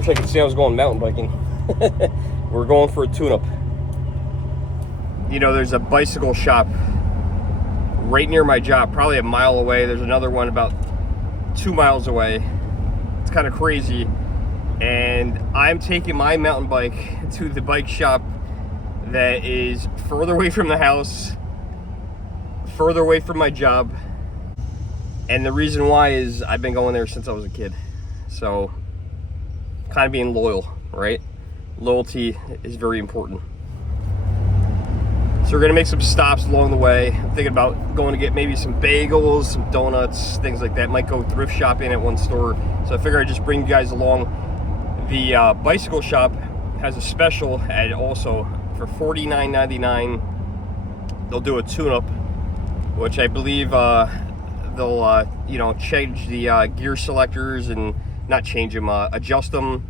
Wish I could say I was going mountain biking. We're going for a tune-up. You know, there's a bicycle shop right near my job, probably a mile away. There's another one about 2 miles away. It's kind of crazy. And I'm taking my mountain bike to the bike shop that is further away from the house, further away from my job. And the reason why is I've been going there since I was a kid. So, kind of being loyal, right? Loyalty is very important. So we're gonna make some stops along the way. I'm thinking about going to get maybe some bagels, some donuts, things like that. Might go thrift shopping at one store. So I figure I'd just bring you guys along. The bicycle shop has a special at also for $49.99. They'll do a tune-up, which I believe they'll you know, change the gear selectors and not change them, adjust them,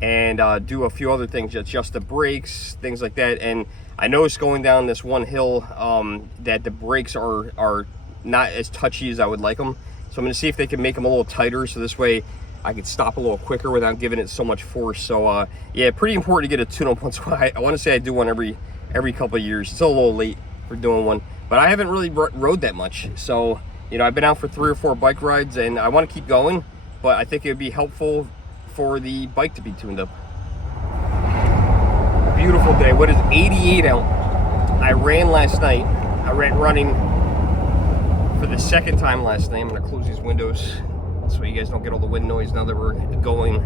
and do a few other things, adjust the brakes, things like that. And I noticed going down this one hill that the brakes are not as touchy as I would like them. So I'm going to see if they can make them a little tighter, so this way I could stop a little quicker without giving it so much force. So yeah, pretty important to get a tune-up once. I want to say I do one every couple of years. It's a little late for doing one, but I haven't really rode that much. So, you know, I've been out for 3 or 4 bike rides, and I want to keep going, but I think it would be helpful for the bike to be tuned up. Beautiful day. What is 88 out? I ran last night. I ran running for the second time last night. I'm going to close these windows so you guys don't get all the wind noise now that we're going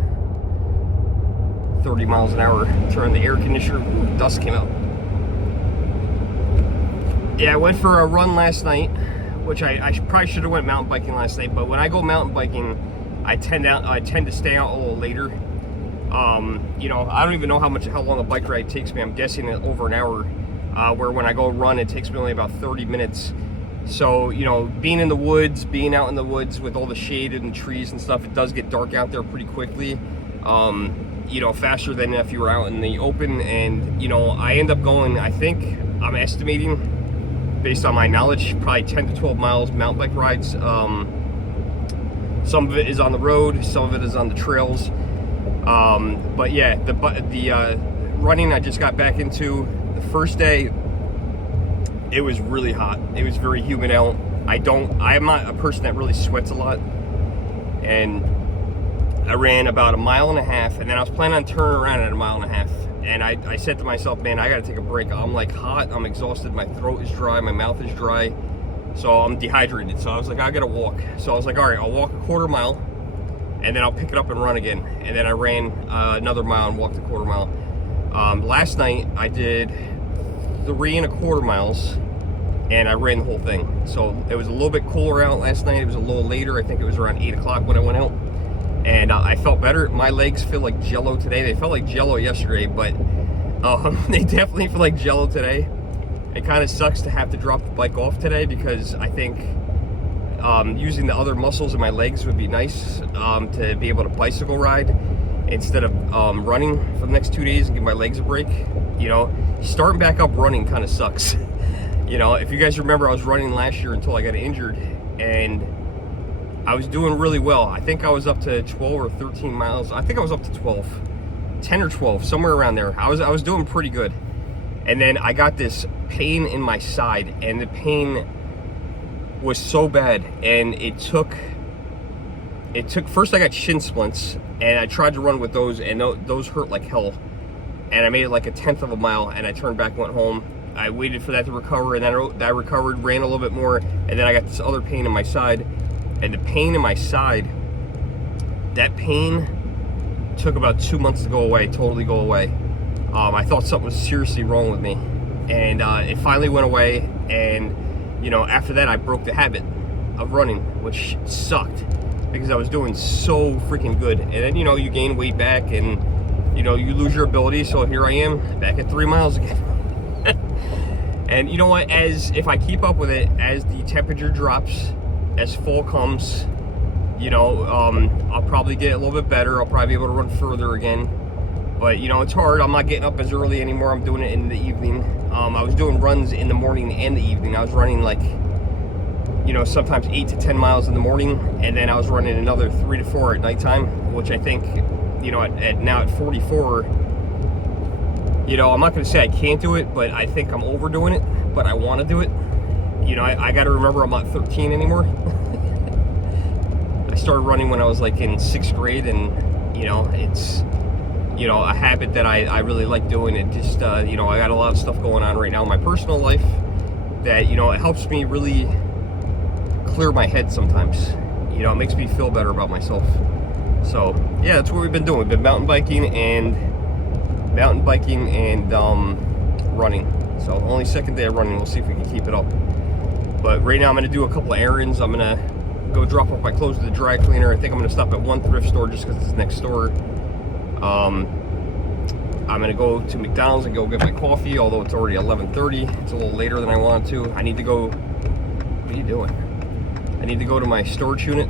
30 miles an hour. Turn the air conditioner. Ooh, dust came out. Yeah, I went for a run last night, which I probably should have went mountain biking last night, but when I go mountain biking, I tend to stay out a little later. You know, I don't even know how long a bike ride takes me. I'm guessing over an hour, where when I go run, it takes me only about 30 minutes. So, you know, being in the woods, being out in the woods with all the shade and trees and stuff, it does get dark out there pretty quickly. You know, faster than if you were out in the open. And, you know, I end up going, I think, I'm estimating, based on my knowledge, probably 10 to 12 miles mountain bike rides. Some of it is on the road, some of it is on the trails. But yeah, the running I just got back into. The first day, it was really hot. It was very humid out. I'm not a person that really sweats a lot. And I ran about 1.5 miles, and then I was planning on turning around at 1.5 miles. And I said to myself, man, I gotta take a break. I'm like hot, I'm exhausted, my throat is dry, my mouth is dry. So I'm dehydrated. So I was like, I gotta walk. So I was like, all right, I'll walk a 1/4 mile, and then I'll pick it up and run again. And then I ran another mile and walked a 1/4 mile. Last night I did 3.25 miles, and I ran the whole thing. So it was a little bit cooler out last night. It was a little later. I think it was around 8 o'clock when I went out. And I felt better. My legs feel like jello today. They felt like jello yesterday, but they definitely feel like jello today. It kind of sucks to have to drop the bike off today, because I think using the other muscles in my legs would be nice to be able to bicycle ride instead of running for the next 2 days and give my legs a break. You know, starting back up running kind of sucks. You know, if you guys remember, I was running last year until I got injured, and I was doing really well. I think I was up to 12 or 13 miles. I think I was up to 12, 10 or 12, somewhere around there. I was doing pretty good. And then I got this pain in my side, and the pain was so bad. And it took, first I got shin splints, and I tried to run with those, and those hurt like hell. And I made it like 1/10 of a mile, and I turned back, went home. I waited for that to recover, and then I recovered, ran a little bit more, and then I got this other pain in my side. And the pain in my side, that pain took about 2 months to go away, totally go away. I thought something was seriously wrong with me. And it finally went away, and, you know, after that I broke the habit of running, which sucked, because I was doing so freaking good. And then, you know, you gain weight back, and, you know, you lose your ability, so here I am, back at 3 miles again. And you know what, if I keep up with it, as the temperature drops, as fall comes, you know, I'll probably get a little bit better. I'll probably be able to run further again. But, you know, it's hard. I'm not getting up as early anymore. I'm doing it in the evening. I was doing runs in the morning and the evening. I was running like, you know, sometimes 8 to 10 miles in the morning, and then I was running another 3 to 4 at nighttime, which I think you know, now at 44, you know, I'm not going to say I can't do it, but I think I'm overdoing it, but I want to do it. You know, I got to remember I'm not 13 anymore. I started running when I was like in 6th grade, and, you know, it's, you know, a habit that I really like doing. It just, you know, I got a lot of stuff going on right now in my personal life that, you know, it helps me really clear my head sometimes. You know, it makes me feel better about myself. So, yeah, that's what we've been doing. We've been mountain biking and running. So, only second day of running. We'll see if we can keep it up. But right now I'm going to do a couple of errands. I'm going to go drop off my clothes to the dry cleaner. I think I'm going to stop at one thrift store just because it's next door. I'm going to go to McDonald's and go get my coffee, although it's already 11:30. It's a little later than I wanted to. I need to go... What are you doing? I need to go to my storage unit.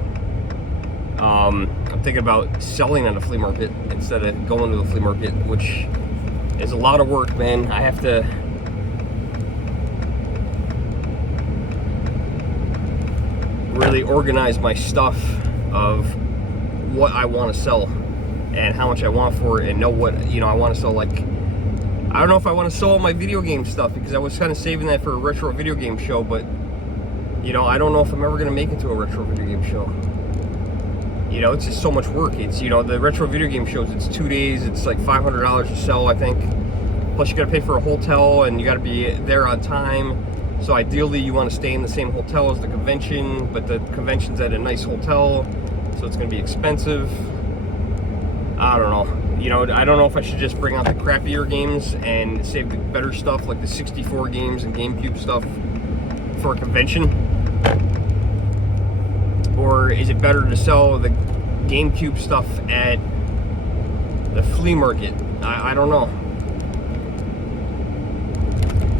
I'm thinking about selling at a flea market instead of going to the flea market, which is a lot of work, man. I have to... really organize my stuff of what I want to sell and how much I want for it, and know what, you know, I want to sell. Like, I don't know if I want to sell all my video game stuff, because I was kind of saving that for a retro video game show, but, you know, I don't know if I'm ever going to make it to a retro video game show. You know, it's just so much work. It's, you know, the retro video game shows, it's 2 days, it's like $500 to sell, I think. Plus you got to pay for a hotel, and you got to be there on time. So ideally you want to stay in the same hotel as the convention, but the convention's at a nice hotel, so it's going to be expensive. I don't know. You know, I don't know if I should just bring out the crappier games and save the better stuff, like the 64 games and GameCube stuff, for a convention. Or is it better to sell the GameCube stuff at the flea market? I don't know.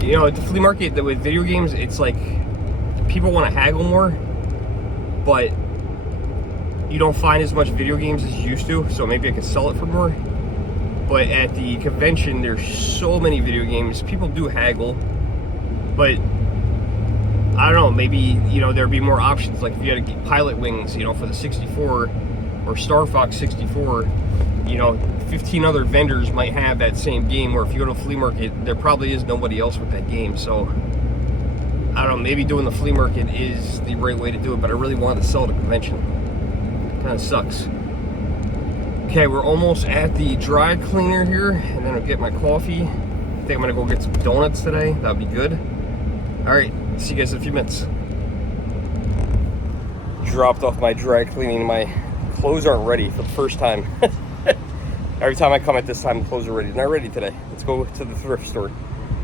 You know, at the flea market with video games, it's like people want to haggle more, but you don't find as much video games as you used to, so maybe I could sell it for more. But at the convention, there's so many video games. People do haggle, but I don't know, maybe, you know, there'd be more options. Like if you had to get Pilot Wings, you know, for the 64, or Star Fox 64, you know, 15 other vendors might have that same game, or if you go to a flea market, there probably is nobody else with that game. So I don't know, maybe doing the flea market is the right way to do it, but I really wanted to sell at a convention. Kind of sucks. Okay, we're almost at the dry cleaner here, and then I'll get my coffee. I think I'm gonna go get some donuts today. That'd be good. All right, see you guys in a few minutes. Dropped off my dry cleaning. My clothes aren't ready for the first time. Every time I come at this time, the clothes are ready. They're not ready today. Let's go to the thrift store.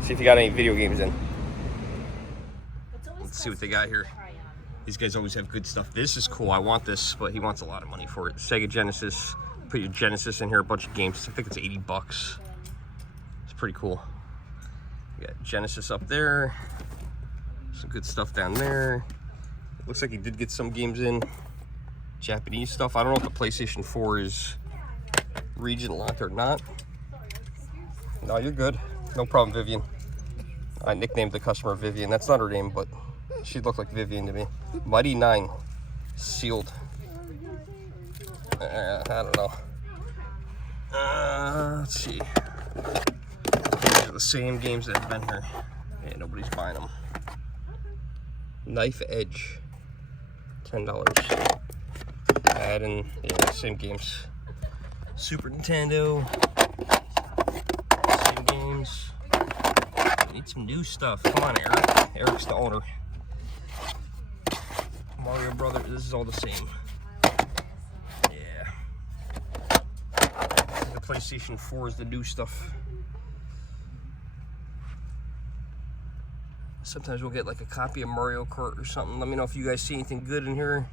See if you got any video games in. Let's see what they got here. These guys always have good stuff. This is cool. I want this, but he wants a lot of money for it. Sega Genesis. Put your Genesis in here, a bunch of games. I think it's 80 bucks. It's pretty cool. We got Genesis up there. Some good stuff down there. Looks like he did get some games in. Japanese stuff. I don't know if the PlayStation 4 is region locked or not. No, you're good. No problem, Vivian. I nicknamed the customer Vivian. That's not her name, but she looked like Vivian to me. Mighty 9. Sealed. I don't know. Let's see. These are the same games that have been here. Yeah, nobody's buying them. Knife Edge. $10. Add-in, yeah, same games. Super Nintendo. Same games. Need some new stuff. Come on, Eric. Eric's the owner. Mario Brothers, this is all the same. Yeah. The PlayStation 4 is the new stuff. Sometimes we'll get like a copy of Mario Kart or something. Let me know if you guys see anything good in here.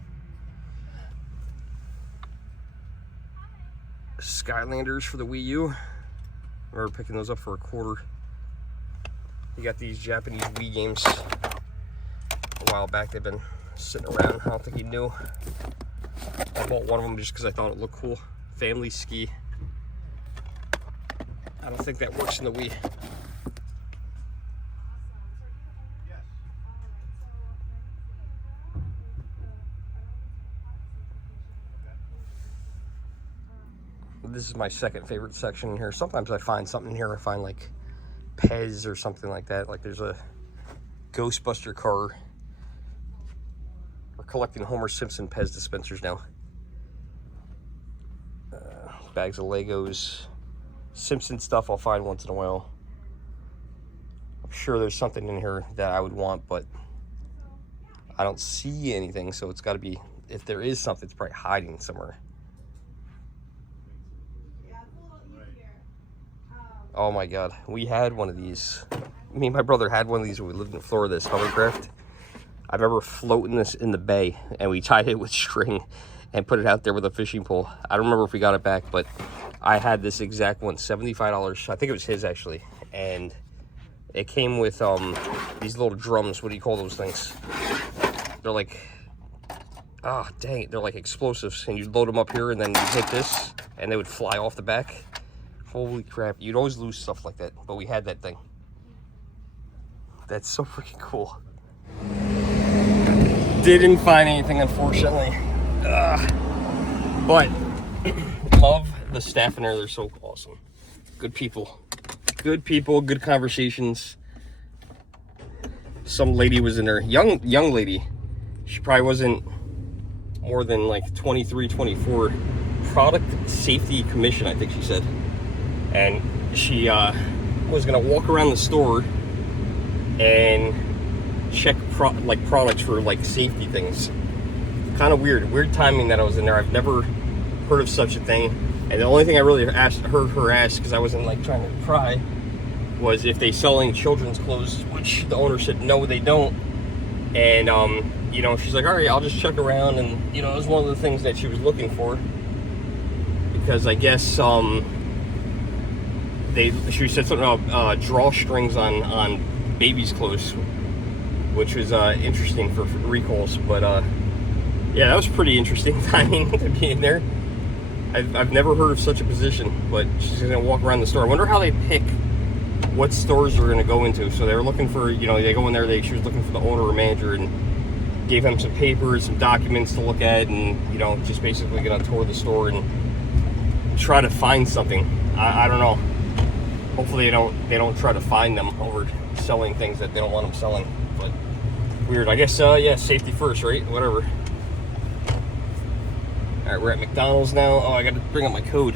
Skylanders for the Wii U. I remember picking those up for $1. You got these Japanese Wii games a while back. They've been sitting around. I don't think he knew. I bought one of them just because I thought it looked cool. Family Ski. I don't think that works in the Wii. This is my second favorite section in here. Sometimes I find something in here. I find like Pez or something like that. Like there's a Ghostbuster car. We're collecting Homer Simpson Pez dispensers now. Bags of Legos. Simpson stuff I'll find once in a while. I'm sure there's something in here that I would want, but I don't see anything, so it's got to be, if there is something, it's probably hiding somewhere. Oh my god, we had one of these. Me and my brother had one of these when we lived in Florida, this hovercraft. I remember floating this in the bay, and we tied it with string and put it out there with a fishing pole. I don't remember if we got it back, but I had this exact one, $75. I think it was his, actually. And it came with these little drums. What do you call those things? They're like, ah, oh, dang it, they're like explosives. And you'd load them up here, and then you hit this, and they would fly off the back. Holy crap, you'd always lose stuff like that, but we had that thing. That's so freaking cool. Didn't find anything, unfortunately. But love the staff in there. They're so awesome. Good people. Good people, good conversations. Some lady was in there, young lady. She probably wasn't more than like 23, 24. Product Safety Commission, I think she said. And she was gonna walk around the store and check products for like safety things. Kind of weird timing that I was in there. I've never heard of such a thing. And the only thing I really heard her ask, because I wasn't like trying to pry, was if they sell any children's clothes, which the owner said no, they don't. And you know, she's like, all right, I'll just check around. And you know, it was one of the things that she was looking for, because I guess she said something about drawstrings on babies' clothes, which was interesting for recalls. But yeah, that was pretty interesting timing to be in there. I've never heard of such a position, but she's gonna walk around the store. I wonder how they pick what stores they're gonna go into. So they were looking for, you know, they go in there, she was looking for the owner or manager, and gave him some papers, some documents to look at, and you know, just basically gonna tour the store and try to find something. I don't know. Hopefully they don't try to find them over selling things that they don't want them selling. But weird. I guess yeah, safety first, right? Whatever. All right, we're at McDonald's now. Oh, I got to bring up my code.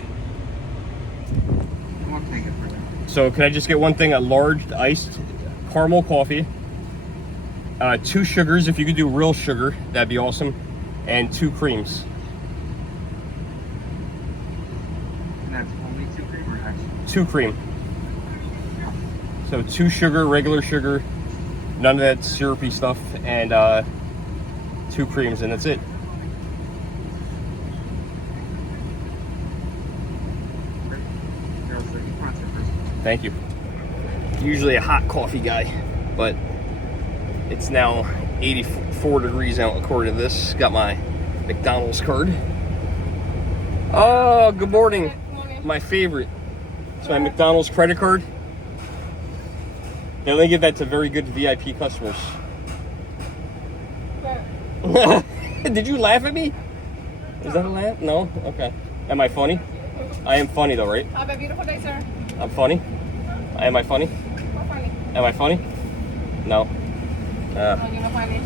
So can I just get one thing? A large iced caramel coffee. 2 sugars, if you could do real sugar, that'd be awesome. And 2 creams. And that's only 2 cream or extra? 2 cream. So 2 sugar, regular sugar, none of that syrupy stuff, and 2 creams, and that's it. Thank you. Usually a hot coffee guy, but it's now 84 degrees out according to this. Got my McDonald's card. Oh, good morning. Good morning. My favorite. It's my McDonald's credit card. They only give that to very good VIP customers. Did you laugh at me? Is that a laugh? No? Okay. Am I funny? I am funny though, right? Have a beautiful day, sir. I'm funny? Am I funny? Not funny. Am I funny? No. No, you're not funny.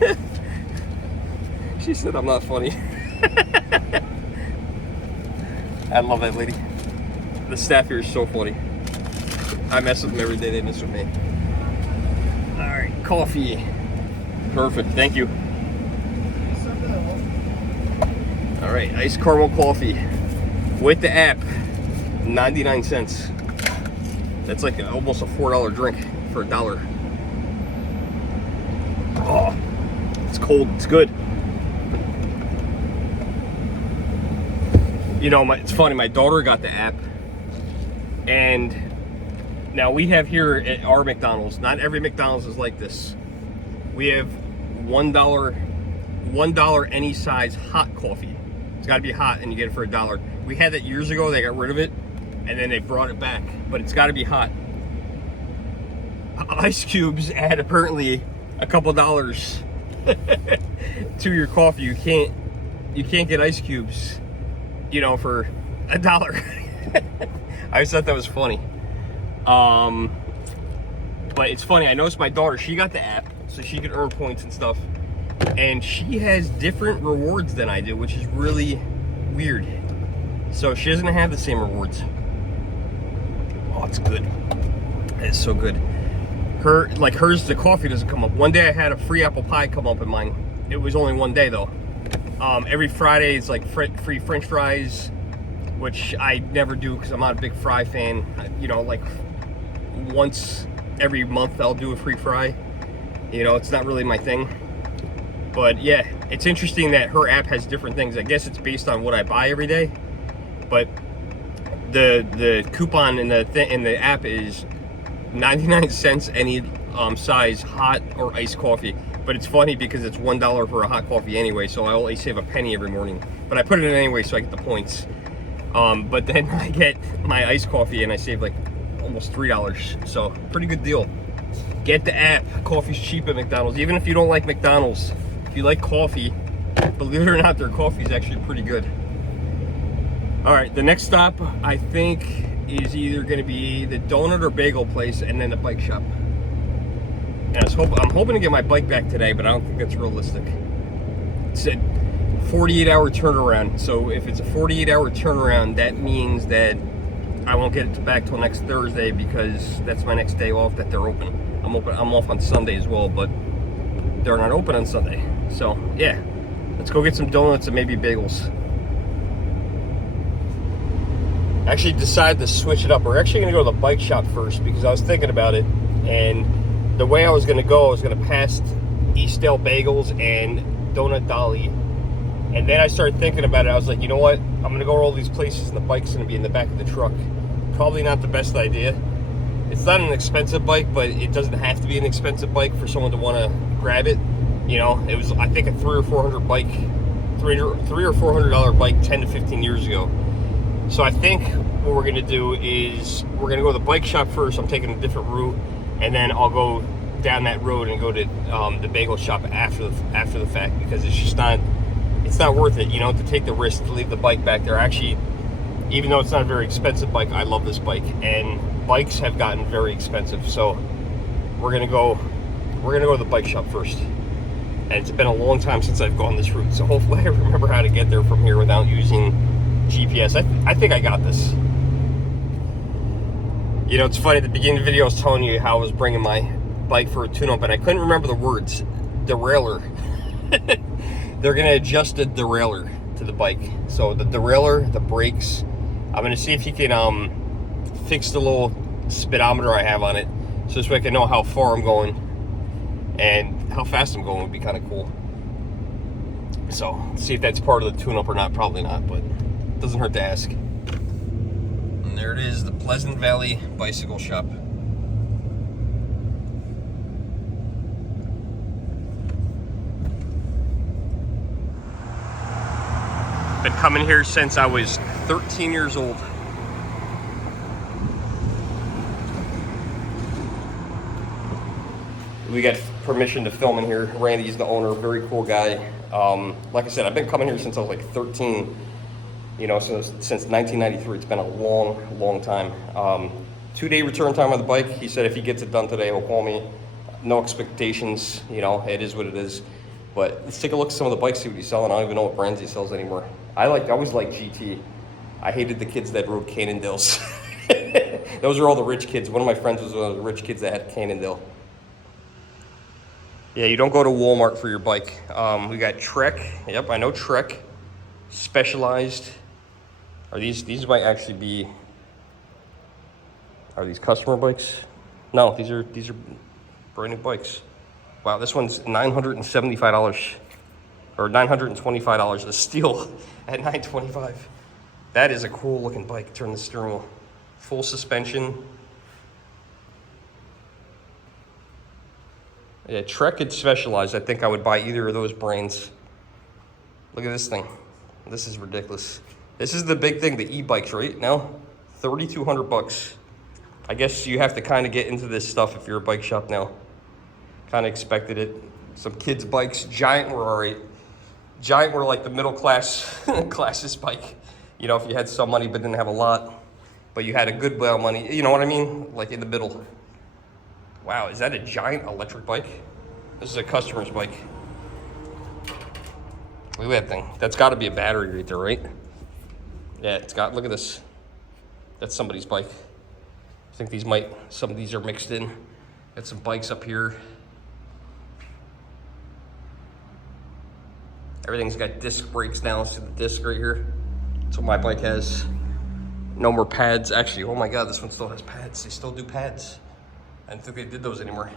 Okay. She said I'm not funny. I love that lady. The staff here is so funny. I mess with them every day, they mess with me. Alright, coffee. Perfect, thank you. Alright, iced caramel coffee with the app, 99 cents. That's like almost a $4 drink for $1. Oh, it's cold, it's good. You know, it's funny, my daughter got the app, and now we have here at our McDonald's, not every McDonald's is like this. We have $1 any size hot coffee. It's gotta be hot and you get it for $1. We had that years ago, they got rid of it, and then they brought it back, but it's gotta be hot. Ice cubes add apparently a couple dollars to your coffee. You can't get ice cubes, you know, for $1. I just thought that was funny. But it's funny, I noticed my daughter, she got the app so she could earn points and stuff, and she has different rewards than I do, which is really weird. So she doesn't have the same rewards. Oh, it's good. It's so good. Hers, the coffee doesn't come up. One day I had a free apple pie come up in mine. It was only one day though. Every Friday it's like free French fries, which I never do because I'm not a big fry fan. You know, like once every month I'll do a free fry. You know, it's not really my thing. But yeah, it's interesting that her app has different things. I guess it's based on what I buy every day. But the coupon in the app is 99 cents any size hot or iced coffee. But it's funny because it's $1 for a hot coffee anyway, so I only save a penny every morning. But I put it in anyway so I get the points. But then I get my iced coffee and I save like almost $3. So pretty good deal. Get the app. Coffee's cheap at McDonald's. Even if you don't like McDonald's, if you like coffee, believe it or not, their coffee is actually pretty good. All right, the next stop I think is either going to be the donut or bagel place and then the bike shop. And I'm hoping to get my bike back today, but I don't think that's realistic. It said 48-hour turnaround. So if it's a 48-hour turnaround, that means that I won't get it back till next Thursday because that's my next day off that they're open. I'm off on Sunday as well, but they're not open on Sunday. So yeah, let's go get some donuts and maybe bagels. I actually decided to switch it up. We're actually gonna go to the bike shop first because I was thinking about it, and the way I was gonna go, I was gonna pass Eastdale Bagels and Donut Dolly. And then I started thinking about it. I was like, you know what? I'm gonna go to all these places and the bike's gonna be in the back of the truck. Probably not the best idea. It's not an expensive bike, but it doesn't have to be an expensive bike for someone to want to grab it. You know, it was, I think, a $300 or $400 bike 10 to 15 years ago. So I think what we're gonna do is we're gonna go to the bike shop first. I'm taking a different route, and then I'll go down that road and go to the bagel shop after the fact, because it's just not worth it, you know, to take the risk to leave the bike back there. Actually, even though it's not a very expensive bike, I love this bike, and bikes have gotten very expensive. So we're gonna go to the bike shop first. And it's been a long time since I've gone this route, so hopefully I remember how to get there from here without using GPS. I think I got this. You know, it's funny, at the beginning of the video I was telling you how I was bringing my bike for a tune-up, and I couldn't remember the words. Derailleur. They're gonna adjust the derailleur to the bike. So the derailleur, the brakes, I'm gonna see if he can fix the little speedometer I have on it, so this way I can know how far I'm going and how fast I'm going would be kind of cool. So see if that's part of the tune-up or not. Probably not, but it doesn't hurt to ask. And there it is, the Pleasant Valley Bicycle Shop. Been coming here since I was 13 years old. We got permission to film in here. Randy's the owner, very cool guy. Like I said, I've been coming here since I was like 13, you know, since 1993. It's been a long time. 2-day return time on the bike. He said if he gets it done today, he'll call me. No expectations, you know, it is what it is. But let's take a look at some of the bikes, see what he's selling. I don't even know what brands he sells anymore. I always liked GT. I hated the kids that rode Cannondales. Those are all the rich kids. One of my friends was one of the rich kids that had Cannondale. Yeah, you don't go to Walmart for your bike. We got Trek. Yep, I know Trek. Specialized. Are these might actually be? Are these customer bikes? No, these are brand new bikes. Wow, this one's $975 or $925 a steal at $925. That is a cool looking bike. Turn the steering wheel, full suspension. Yeah, Trek and Specialized. I think I would buy either of those brands. Look at this thing. This is ridiculous. This is the big thing, the e-bikes, right? Now, $3,200. I guess you have to kind of get into this stuff if you're a bike shop now. Kind of expected it. Some kids' bikes. Giant were all right. Giant were like the middle class's bike. You know, if you had some money but didn't have a lot, but you had a good amount of money. You know what I mean? Like in the middle. Wow, is that a Giant electric bike? This is a customer's bike. Look at that thing. That's got to be a battery right there, right? Yeah, it's got, look at this. That's somebody's bike. I think some of these are mixed in. Got some bikes up here. Everything's got disc brakes now. See the disc right here? That's what my bike has. No more pads. Actually, oh my God, this one still has pads. They still do pads. I don't think they did those anymore.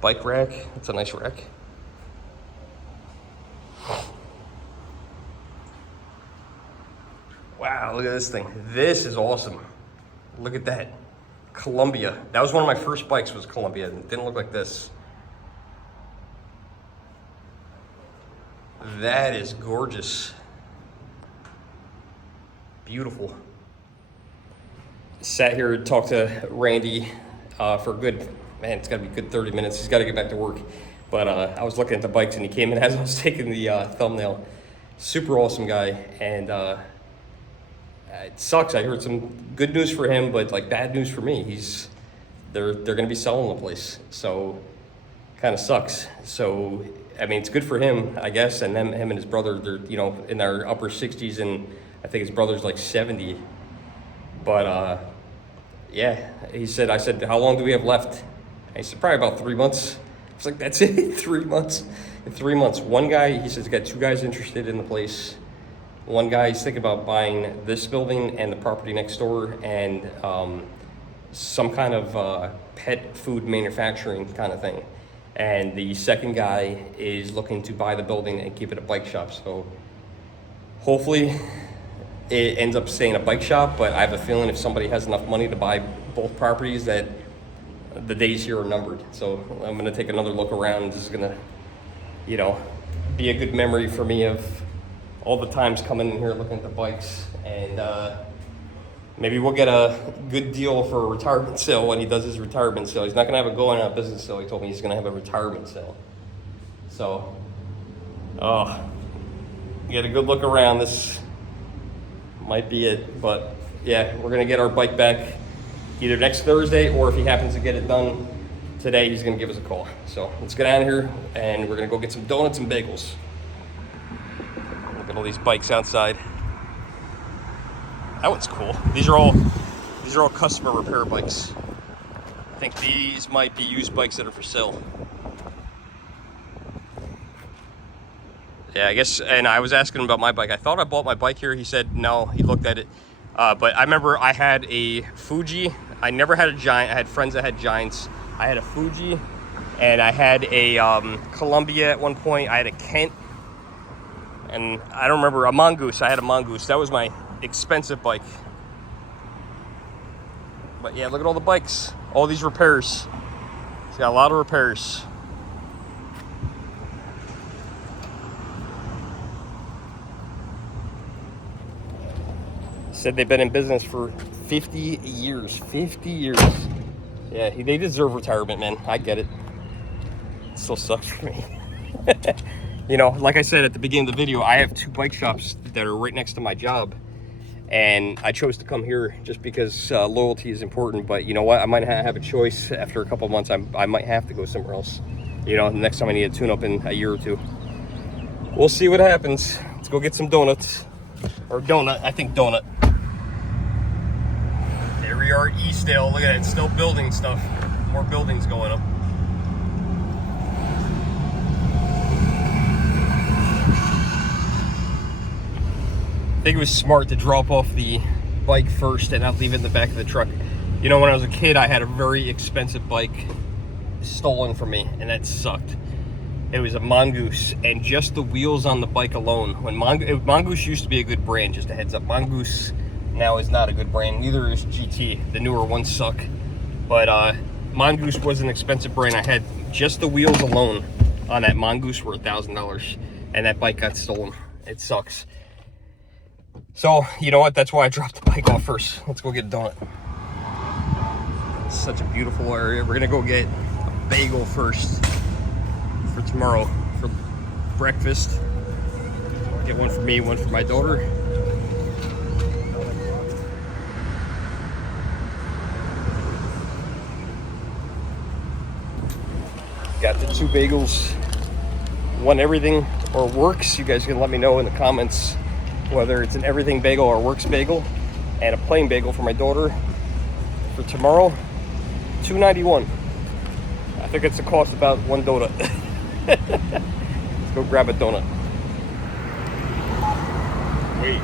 Bike rack. That's a nice rack. Wow, look at this thing. This is awesome. Look at that. Columbia. That was one of my first bikes, was Columbia. It didn't look like this. That is gorgeous. Beautiful. Sat here and talked to Randy for a good, man, it's got to be a good 30 minutes. He's got to get back to work. But I was looking at the bikes and he came in as I was taking the thumbnail. Super awesome guy. And it sucks. I heard some good news for him, but like bad news for me. They're going to be selling the place. So kind of sucks. So, I mean, it's good for him, I guess. And him and his brother, they're, you know, in their upper 60s, and I think his brother's like 70. But yeah, I said, how long do we have left? And he said, probably about 3 months. I was like, that's it, 3 months? In 3 months. One guy, he says, he's got 2 guys interested in the place. One guy, he's thinking about buying this building and the property next door, and some kind of pet food manufacturing kind of thing. And the second guy is looking to buy the building and keep it a bike shop. So hopefully it ends up staying a bike shop, but I have a feeling if somebody has enough money to buy both properties, that the days here are numbered. So I'm gonna take another look around. This is gonna, you know, be a good memory for me of all the times coming in here looking at the bikes. And maybe we'll get a good deal for a retirement sale when he does his retirement sale. He's not gonna have a going out of business sale. He told me he's gonna have a retirement sale. So, get a good look around. This might be it, but yeah, we're gonna get our bike back either next Thursday, or if he happens to get it done today, he's gonna give us a call. So let's get out of here and we're gonna go get some donuts and bagels. Look at all these bikes outside. That one's cool. These are all customer repair bikes. I think these might be used bikes that are for sale. Yeah, I guess, and I was asking him about my bike. I thought I bought my bike here. He said no, he looked at it. But I remember I had a Fuji. I never had a Giant. I had friends that had Giants. I had a Fuji, and I had a Columbia at one point. I had a Kent, and I don't remember, a Mongoose. I had a Mongoose. That was my expensive bike. But yeah, look at all the bikes. All these repairs. It's got a lot of repairs. Said they've been in business for 50 years. 50 years. Yeah, they deserve retirement, man. I get it. It still sucks for me. You know, like I said at the beginning of the video, I have 2 bike shops that are right next to my job. And I chose to come here just because loyalty is important. But you know what? I might have a choice after a couple of months. I might have to go somewhere else. You know, the next time I need a tune-up in a year or 2. We'll see what happens. Let's go get some donuts. Or donut. I think donut. There we are at Eastdale. Look at it. It's still building stuff. More buildings going up. I think it was smart to drop off the bike first and not leave it in the back of the truck. You know, when I was a kid, I had a very expensive bike stolen from me, and that sucked. It was a Mongoose, and just the wheels on the bike alone. When Mongoose used to be a good brand, just a heads up. Mongoose now is not a good brand. Neither is GT. The newer ones suck. But Mongoose was an expensive brand. I had just the wheels alone on that Mongoose were $1,000, and that bike got stolen. It sucks. So, you know what? That's why I dropped the bike off first. Let's go get a donut. It's such a beautiful area. We're gonna go get a bagel first for tomorrow for breakfast. Get one for me, one for my daughter. Got the 2 bagels. One everything or works. You guys can let me know in the comments whether it's an everything bagel or works bagel, and a plain bagel for my daughter for tomorrow. $2.91. I think it's the cost about one donut. Let's go grab a donut. Wait.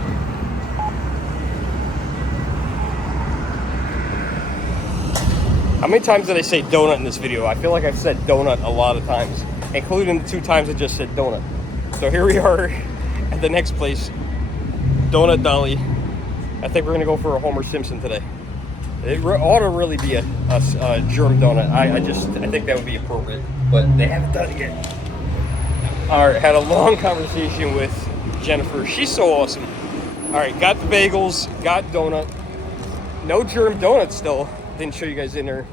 How many times did I say donut in this video? I feel like I've said donut a lot of times, including the 2 times I just said donut. So here we are at the next place, Donut Dolly. I think we're gonna go for a Homer Simpson today. It ought to really be a Germ donut. I think that would be appropriate, but they haven't done it yet. All right, had a long conversation with Jennifer. She's so awesome. All right, got the bagels, got donut. No Germ donut still. Didn't show you guys in there.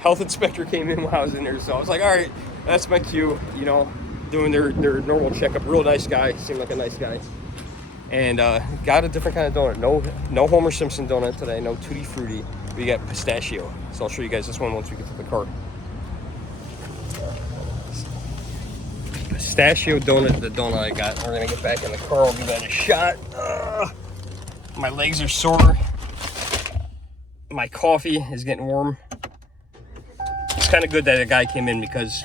Health inspector came in while I was in there, so I was like, all right, that's my cue, you know, doing their normal checkup. Real nice guy, seemed like a nice guy. And got a different kind of donut. No Homer Simpson donut today, no Tutti Frutti. We got pistachio. So I'll show you guys this one once we get to the car. Pistachio donut, the donut I got. We're gonna get back in the car, we'll give that a shot. My legs are sore. My coffee is getting warm. It's kind of good that a guy came in because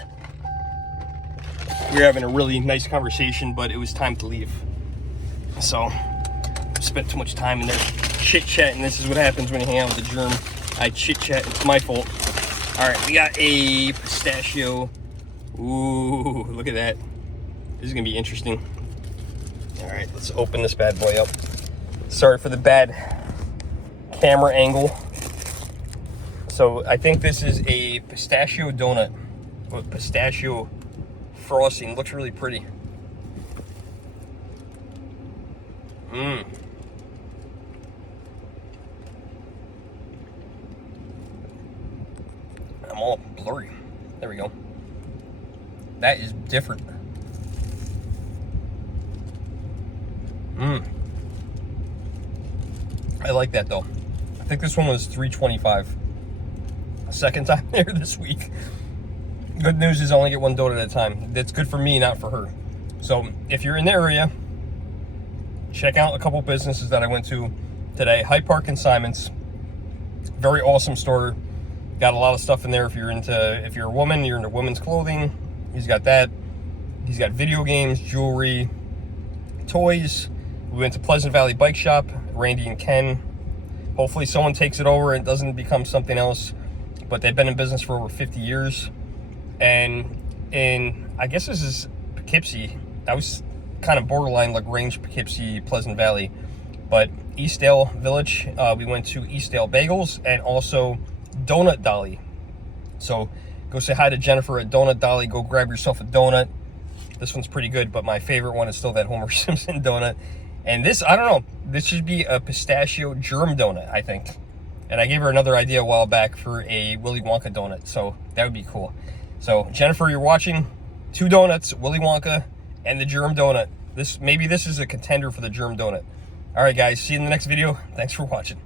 we were having a really nice conversation, but it was time to leave. So I spent too much time in there chit-chatting. This is what happens when you hang out with the Germ. I chit-chat, it's my fault. All right, we got a pistachio. Ooh, look at that. This is gonna be interesting. All right, let's open this bad boy up. Sorry for the bad camera angle. So I think this is a pistachio donut with pistachio frosting. Looks really pretty. I'm all blurry. There we go. That is different. I like that though. I think this one was $3.25. Second time there this week. Good news is I only get one donut at a time. That's good for me, not for her. So if you're in the area, check out a couple businesses that I went to today. Hyde Park and Simon's. Very awesome store. Got a lot of stuff in there. If you're a woman, you're into women's clothing. He's got that. He's got video games, jewelry, toys. We went to Pleasant Valley Bike Shop, Randy and Ken. Hopefully someone takes it over and it doesn't become something else. But they've been in business for over 50 years. And I guess this is Poughkeepsie. That was kind of borderline LaGrange, Poughkeepsie, Pleasant Valley. But Eastdale Village, we went to Eastdale Bagels and also Donut Dolly. So go say hi to Jennifer at Donut Dolly. Go grab yourself a donut. This one's pretty good, but my favorite one is still that Homer Simpson donut. And this, I don't know, this should be a pistachio Germ donut, I think. And I gave her another idea a while back for a Willy Wonka donut, so that would be cool. So Jennifer, you're watching, 2 donuts, Willy Wonka and the Germ donut. Maybe this is a contender for the Germ donut. All right, guys, see you in the next video. Thanks for watching.